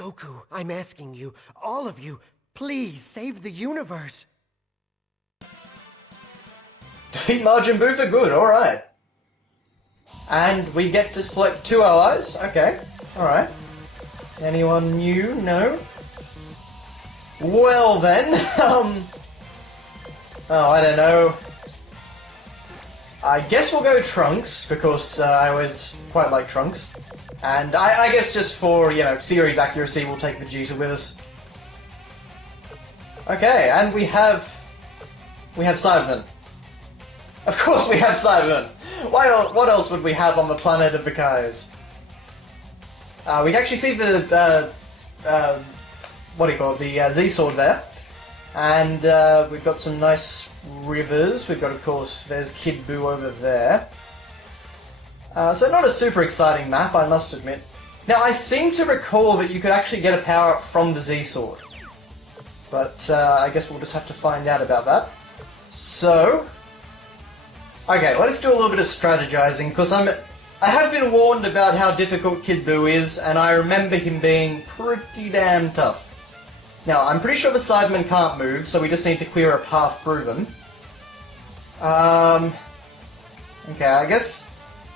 Goku, I'm asking you, all of you, please save the universe. Defeat Majin Buu for good, alright. And we get to select 2 allies, okay, alright. Anyone new? No? Well then, oh, I don't know. I guess we'll go Trunks, because I always quite like Trunks. And I guess just for, you know, series accuracy, we'll take Vegeta with us. Okay, and we have Cyberman. Of course we have Cyberman! What else would we have on the planet of the Kais? We can actually see the, what do you call it, the Z-Sword there. And we've got some nice rivers. We've got, of course, there's Kid Buu over there. So not a super exciting map, I must admit. Now, I seem to recall that you could actually get a power-up from the Z-Sword. But I guess we'll just have to find out about that. So... okay, let's do a little bit of strategizing, because I have been warned about how difficult Kid Buu is, and I remember him being pretty damn tough. Now, I'm pretty sure the Cybermen can't move, so we just need to clear a path through them. Okay, I guess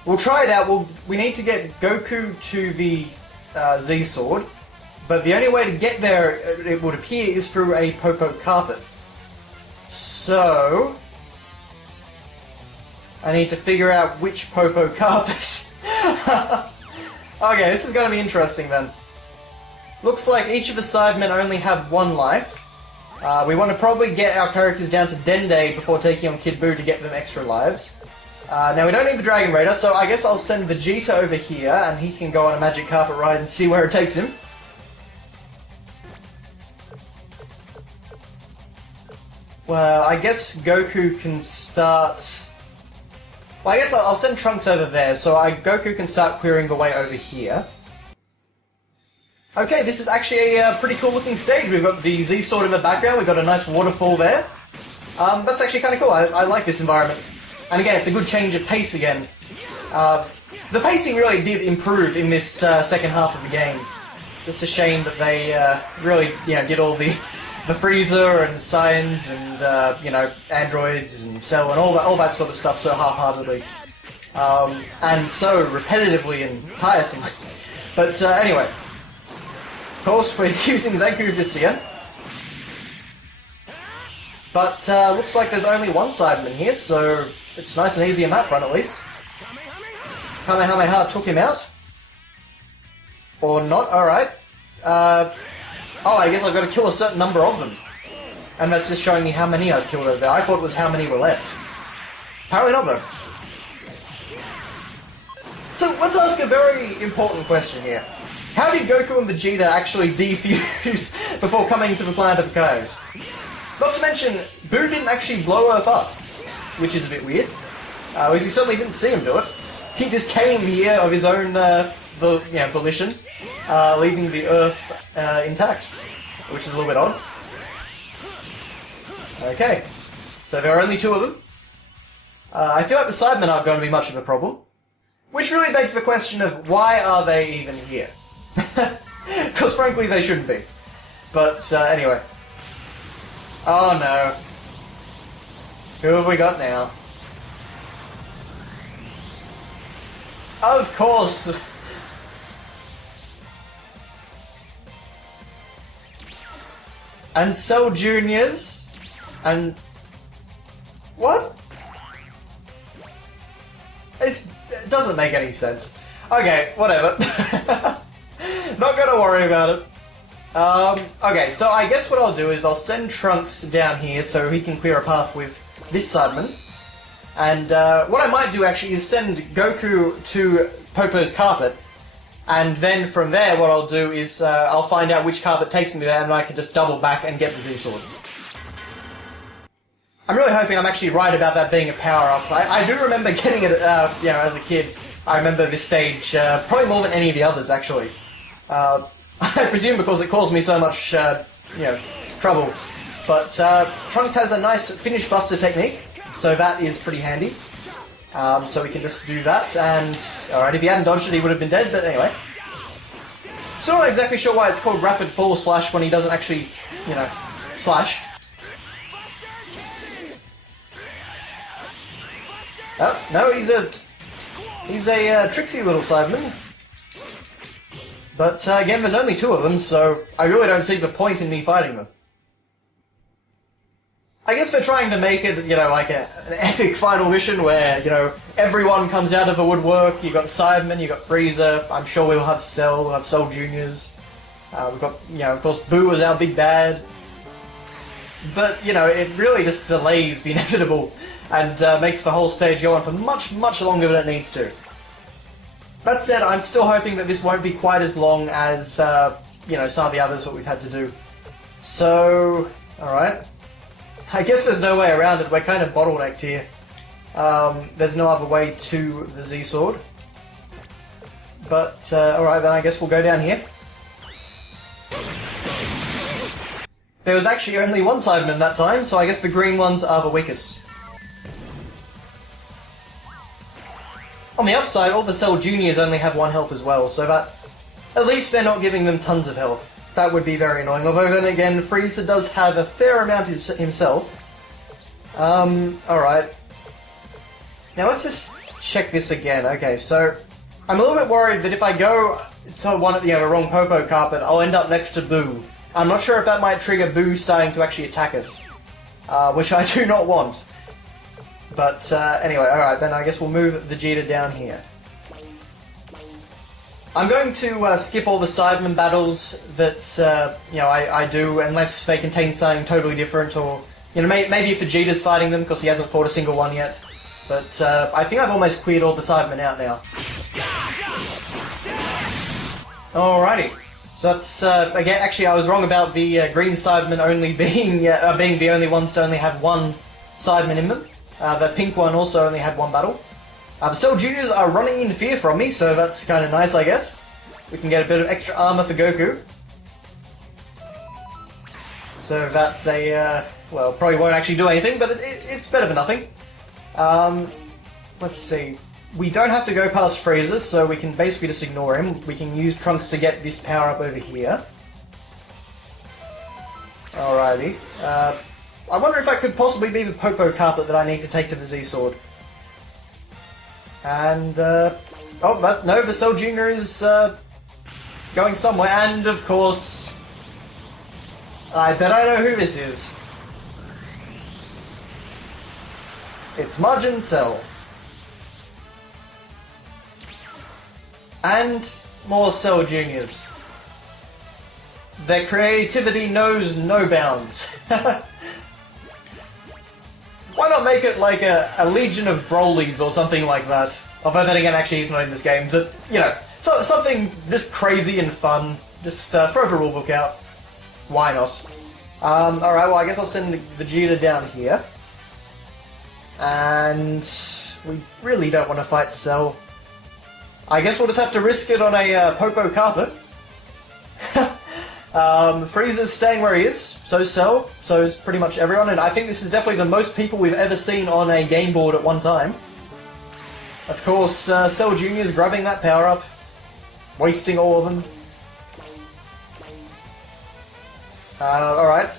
we'll try it out. We need to get Goku to the Z-Sword, but the only way to get there, it would appear, is through a Popo Carpet. So... I need to figure out which Popo Carpet. Okay, this is going to be interesting then. Looks like each of the Cybermen only have 1 life. We want to probably get our characters down to Dende before taking on Kid Buu to get them extra lives. Now we don't need the Dragon Raider, so I guess I'll send Vegeta over here and he can go on a magic carpet ride and see where it takes him. Well, I guess Goku can start... well, I guess I'll send Trunks over there, so Goku can start clearing the way over here. Okay, this is actually a pretty cool looking stage. We've got the Z-Sword in the background, we've got a nice waterfall there. That's actually kind of cool, I like this environment. And again, it's a good change of pace again. The pacing really did improve in this second half of the game. Just a shame that they really, you know, did all the Frieza and Saiyans and, you know, androids and Cell and all that sort of stuff so half-heartedly. And so repetitively and tiresomely. But anyway, of course we're using Zanku Fist again. But looks like there's only 1 Cyberman here, so it's nice and easy on that front at least. Kamehameha took him out. Or not, alright. Oh, I guess I've got to kill a certain number of them. And that's just showing me how many I've killed over there. I thought it was how many were left. Apparently not, though. So, let's ask a very important question here. How did Goku and Vegeta actually defuse before coming to the planet of the Kais? Not to mention, Buu didn't actually blow Earth up, which is a bit weird. We certainly didn't see him do it. He just came here of his own volition, leaving the Earth intact, which is a little bit odd. Okay, so there are only 2 of them. I feel like the Cybermen aren't going to be much of a problem, which really begs the question of why are they even here? Because frankly they shouldn't be. But anyway. Oh no. Who have we got now? Of course! And Cell Juniors, and... what? It doesn't make any sense. Okay, whatever. Not gonna worry about it. Okay, so I guess what I'll do is I'll send Trunks down here so he can clear a path with this Cyberman. And what I might do actually is send Goku to Popo's carpet. And then from there what I'll do is I'll find out which carpet takes me there and I can just double back and get the Z-Sword. I'm really hoping I'm actually right about that being a power-up. I do remember getting it, you know, as a kid. I remember this stage probably more than any of the others, actually. I presume because it caused me so much, you know, trouble. But Trunks has a nice finish buster technique, so that is pretty handy. So we can just do that, and... alright, if he hadn't dodged it, he would have been dead, but anyway. Still not exactly sure why it's called Rapid Fall Slash when he doesn't actually, you know, slash. Oh, no, he's a tricksy little Cyberman. But again, there's only 2 of them, so I really don't see the point in me fighting them. I guess they're trying to make it, you know, like an epic final mission where, you know, everyone comes out of the woodwork. You've got Cyberman, you've got Frieza. I'm sure we'll have Cell, we'll have Cell Juniors. We've got, you know, of course, Boo as our big bad. But, you know, it really just delays the inevitable and makes the whole stage go on for much, much longer than it needs to. That said, I'm still hoping that this won't be quite as long as, you know, some of the others that we've had to do. So, alright. I guess there's no way around it, we're kind of bottlenecked here. There's no other way to the Z-Sword. But, alright then I guess we'll go down here. There was actually only 1 Cyberman that time, so I guess the green ones are the weakest. On the upside, all the Cell Juniors only have 1 health as well, so that... at least they're not giving them tons of health. That would be very annoying, although then again, Frieza does have a fair amount himself. Alright. Now let's just check this again. Okay, so... I'm a little bit worried that if I go to one of the wrong Popo Carpet, I'll end up next to Boo. I'm not sure if that might trigger Boo starting to actually attack us. Which I do not want. But anyway, alright, then I guess we'll move Vegeta down here. I'm going to skip all the Cyberman battles that, you know, I do, unless they contain something totally different, or, you know, maybe if Vegeta's fighting them, because he hasn't fought a single one yet. But I think I've almost cleared all the Cybermen out now. Alrighty. So that's, again, actually I was wrong about the green Cybermen only being the only ones to only have 1 Cyberman in them. The pink one also only had 1 battle. The Cell Juniors are running in fear from me, so that's kind of nice, I guess. We can get a bit of extra armor for Goku. So that's a, well, probably won't actually do anything, but it's better than nothing. Let's see. We don't have to go past Frieza, so we can basically just ignore him. We can use Trunks to get this power up over here. Alrighty. I wonder if that could possibly be the Popo Carpet that I need to take to the Z-Sword. And, oh, but no, the Cell Junior is, going somewhere, and of course... I bet I know who this is. It's Majin Cell. And more Cell Juniors. Their creativity knows no bounds. Why not make it like a legion of Brolys or something like that? Although then again, actually he's not in this game, but, you know, something just crazy and fun. Just throw the rulebook out. Why not? Alright, well I guess I'll send Vegeta down here. And we really don't want to fight Cell. I guess we'll just have to risk it on a Popo Carpet. Frieza's staying where he is, so's Cell, so's pretty much everyone, and I think this is definitely the most people we've ever seen on a game board at one time. Of course, Cell Jr.'s grabbing that power-up, wasting all of them. Alright,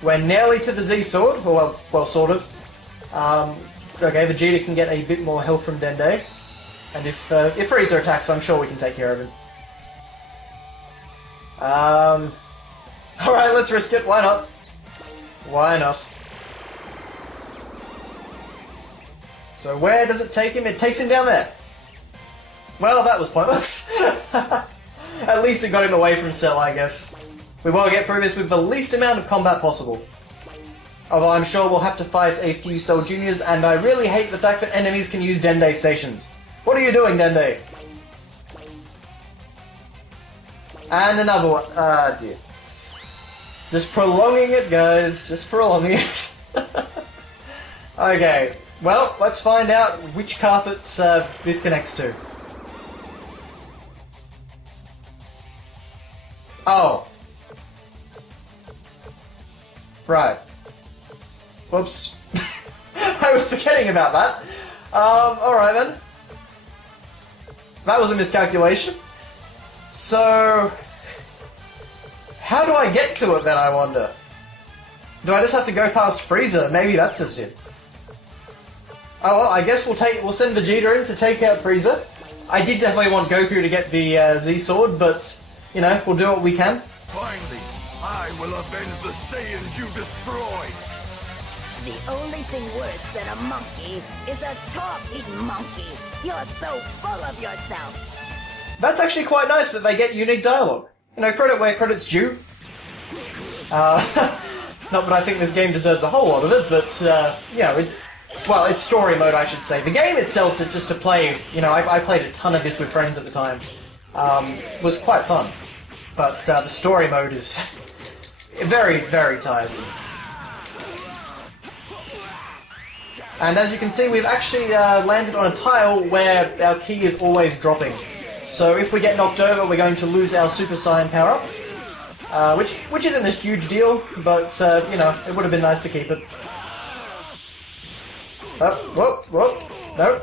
we're nearly to the Z-Sword, or well, sort of. Okay, Vegeta can get a bit more health from Dende, and if Frieza attacks, I'm sure we can take care of him. Alright, let's risk it, why not? Why not? So where does it take him? It takes him down there. Well, that was pointless. At least it got him away from Cell, I guess. We want to get through this with the least amount of combat possible. Although I'm sure we'll have to fight a few Cell Juniors, and I really hate the fact that enemies can use Dende stations. What are you doing, Dende? And another one. Ah, dear. Just prolonging it, guys. Just prolonging it. Okay. Well, let's find out which carpet this connects to. Oh. Right. Whoops. I was forgetting about that. Alright then. That was a miscalculation. So... how do I get to it then, I wonder? Do I just have to go past Frieza? Maybe that's just it. Oh, well, I guess we'll send Vegeta in to take out Frieza. I did definitely want Goku to get the Z-Sword, but, you know, we'll do what we can. Finally, I will avenge the Saiyans you destroyed! The only thing worse than a monkey is a top-eating monkey. You're so full of yourself. That's actually quite nice that they get unique dialogue. You know, credit where credit's due. Not that I think this game deserves a whole lot of it, but, you know, it's story mode, I should say. The game itself, just to play, you know, I played a ton of this with friends at the time, was quite fun. But the story mode is very, very tiresome. And as you can see, we've actually landed on a tile where our key is always dropping. So if we get knocked over, we're going to lose our Super Saiyan power-up. Which isn't a huge deal, but, you know, it would have been nice to keep it. Oh, whoa, no.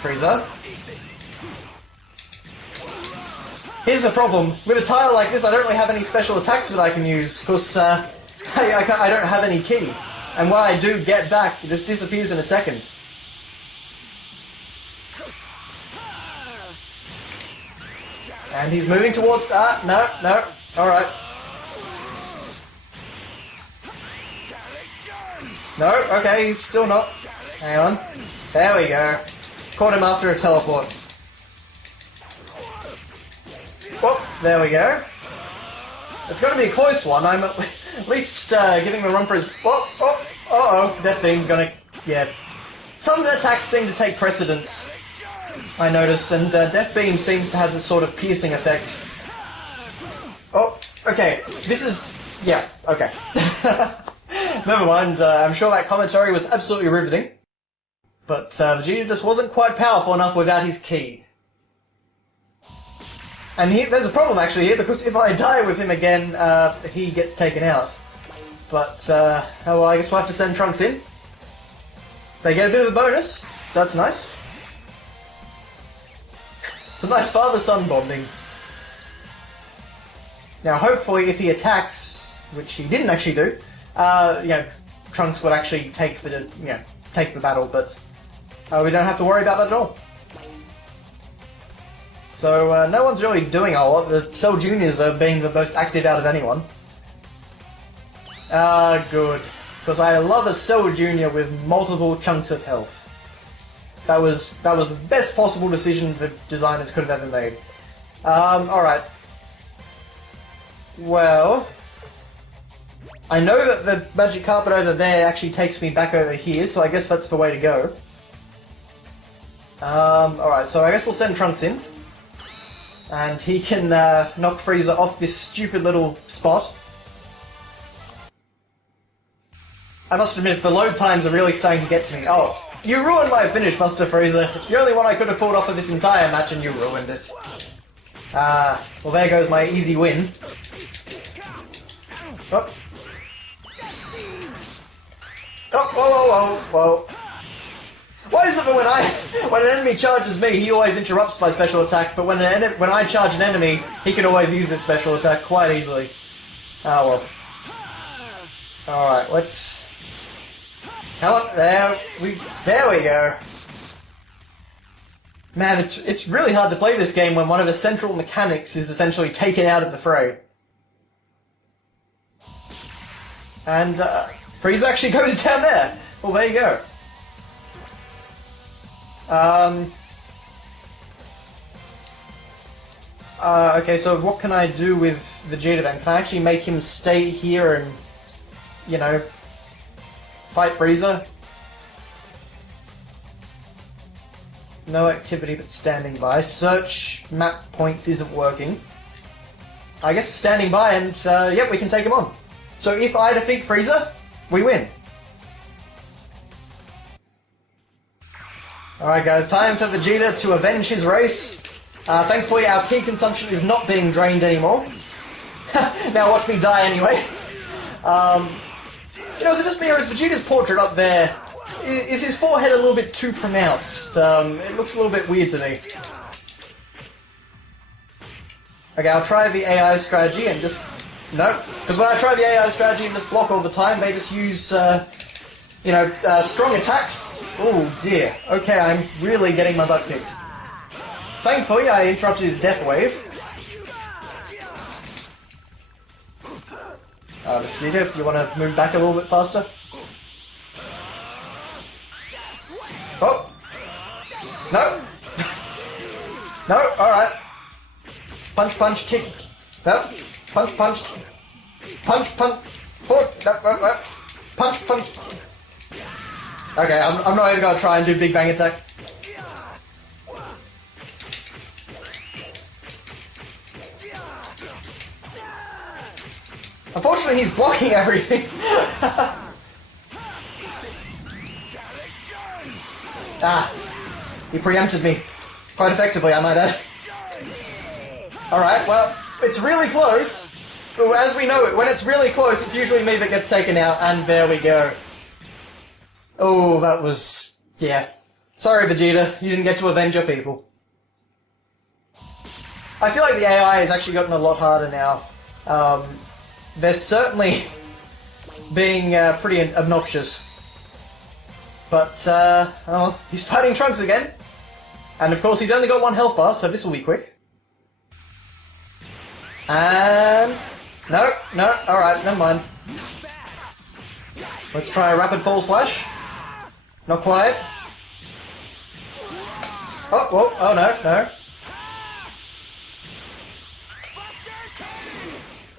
Frieza. Here's the problem. With a tile like this, I don't really have any special attacks that I can use, because, I don't have any ki. And when I do get back, it just disappears in a second. And he's moving towards... no. Alright. No, okay, he's still not. Hang on. There we go. Caught him after a teleport. Oh, there we go. It's going to be a close one. I'm at least giving him a run for his... Uh-oh. Death Beam's going to... yeah. Some attacks seem to take precedence, I notice, and Death Beam seems to have this sort of piercing effect. Oh, okay. This is... yeah, okay. Never mind, I'm sure that commentary was absolutely riveting. But Vegeta just wasn't quite powerful enough without his ki. And there's a problem actually here, because if I die with him again, he gets taken out. But, oh well, I guess we'll have to send Trunks in. They get a bit of a bonus, so that's nice. It's a nice father-son bonding. Now, hopefully, if he attacks, which he didn't actually do, you know, Trunks would actually take the battle, but we don't have to worry about that at all. So no one's really doing a lot. The Cell Juniors are being the most active out of anyone. Good, because I love a Cell Junior with multiple chunks of health. That was the best possible decision the designers could have ever made. All right. Well, I know that the magic carpet over there actually takes me back over here, so I guess that's the way to go. Alright, so I guess we'll send Trunks in. And he can knock Frieza off this stupid little spot. I must admit, the load times are really starting to get to me. Oh, you ruined my finish, Master Frieza. It's the only one I could have pulled off of this entire match, and you ruined it. Well, there goes my easy win. Oh. Oh, whoa. Why is it that when an enemy charges me, he always interrupts my special attack, but when I charge an enemy, he can always use this special attack quite easily? Oh, well. Alright, let's... come on, there we go. Man, it's really hard to play this game when one of the central mechanics is essentially taken out of the fray. And, Frieza actually goes down there! Well, there you go. Okay, so what can I do with Vegeta then? Can I actually make him stay here and, you know, fight Frieza? No activity but standing by. Search map points isn't working. I guess standing by and, yep, we can take him on. So if I defeat Frieza, we win. Alright guys, time for Vegeta to avenge his race. Thankfully our ki consumption is not being drained anymore. Now watch me die anyway. You know, so just me, or is Vegeta's portrait up there? Is his forehead a little bit too pronounced? It looks a little bit weird to me. Okay, I'll try the AI strategy and just... No, because when I try the AI strategy and just block all the time, they just use, strong attacks. Oh dear. Okay, I'm really getting my butt kicked. Thankfully, I interrupted his death wave. Vegeta, you want to move back a little bit faster? Oh! No! No, alright. Punch, punch, kick. No. Punch, punch. Punch, punch. Forward. No. Punch, punch. Okay, I'm not even gonna try and do Big Bang Attack. Unfortunately, he's blocking everything. He preempted me. Quite effectively, I might add. Alright, well, it's really close. As we know, when it's really close, it's usually me that gets taken out, and there we go. Oh, that was... yeah. Sorry, Vegeta, you didn't get to avenge your people. I feel like the AI has actually gotten a lot harder now. They're certainly being pretty obnoxious. But, oh, he's fighting Trunks again. And of course he's only got one health bar, so this will be quick. And... no, alright, never mind. Let's try a rapid fall slash. Not quite. Oh, whoa, oh no.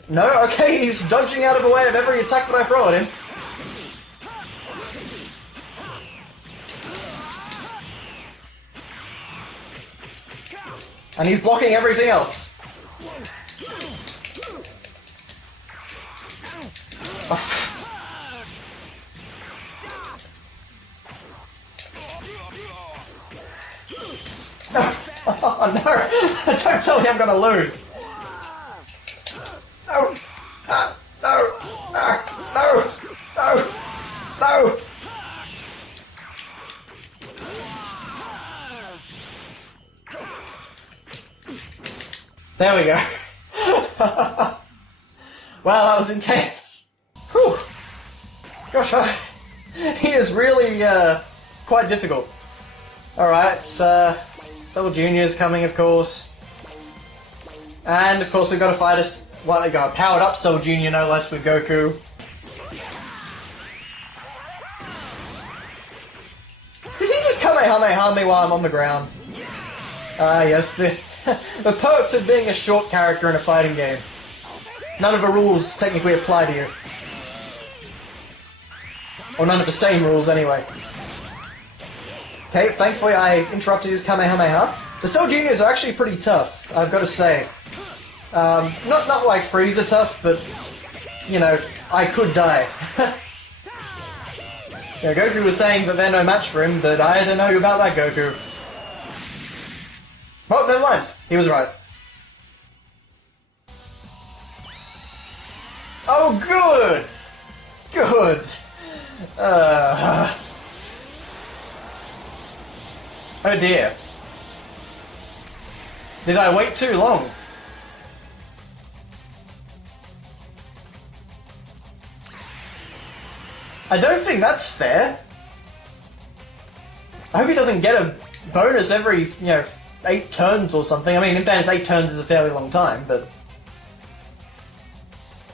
No, okay, he's dodging out of the way of every attack that I throw at him. And he's blocking everything else. Oh no! Don't tell me I'm gonna lose! No! No! There we go. Wow, that was intense. Whew. Gosh, he is really quite difficult. Alright, Cell Jr.'s coming, of course. And, of course, we've got to fight us. Well, we got a powered up Cell Jr. no less with Goku. Did he just Kamehameha me while I'm on the ground? Yes, the perks of being a short character in a fighting game. None of the rules technically apply to you. Or none of the same rules, anyway. Okay, thankfully I interrupted his Kamehameha. The Cell Juniors are actually pretty tough, I've got to say. Not like Frieza tough, but, you know, I could die. Yeah, Goku was saying that they're no match for him, but I don't know about that Goku. Oh, never mind. He was right. Oh, good! Good! Oh dear. Did I wait too long? I don't think that's fair. I hope he doesn't get a bonus every, 8 turns or something. I mean, in fairness, 8 turns is a fairly long time, but...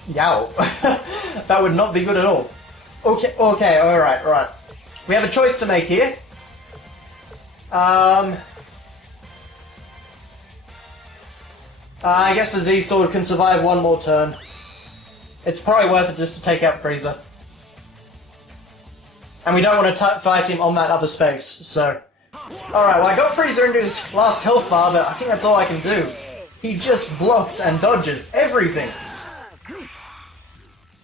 yow. That would not be good at all. Okay, alright. We have a choice to make here. I guess the Z-Sword can survive one more turn. It's probably worth it just to take out Frieza. And we don't want to fight him on that other space, so... Alright, well I got Frieza into his last health bar, but I think that's all I can do. He just blocks and dodges everything.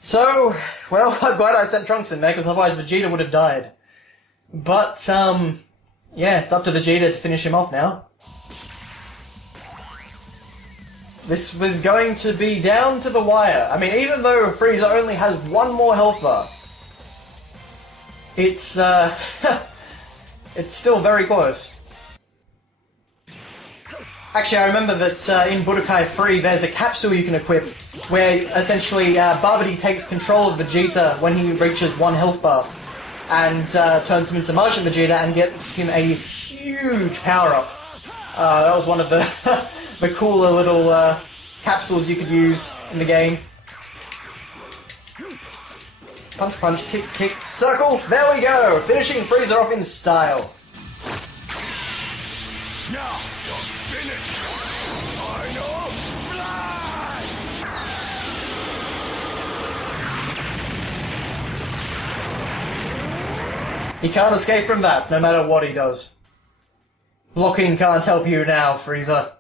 So, well, I'm glad I sent Trunks in there, because otherwise Vegeta would have died. But, yeah, it's up to Vegeta to finish him off now. This was going to be down to the wire. I mean, even though Frieza only has one more health bar, it's, it's still very close. Actually, I remember that in Budokai 3 there's a capsule you can equip where essentially Babidi takes control of Vegeta when he reaches 1 health bar and turns him into Martian Vegeta and gets him a huge power-up. That was one of the, the cooler little capsules you could use in the game. Punch, punch, kick, kick, circle! There we go! Finishing Frieza off in style. Now you're finished. Final blast! He can't escape from that, no matter what he does. Blocking can't help you now, Frieza.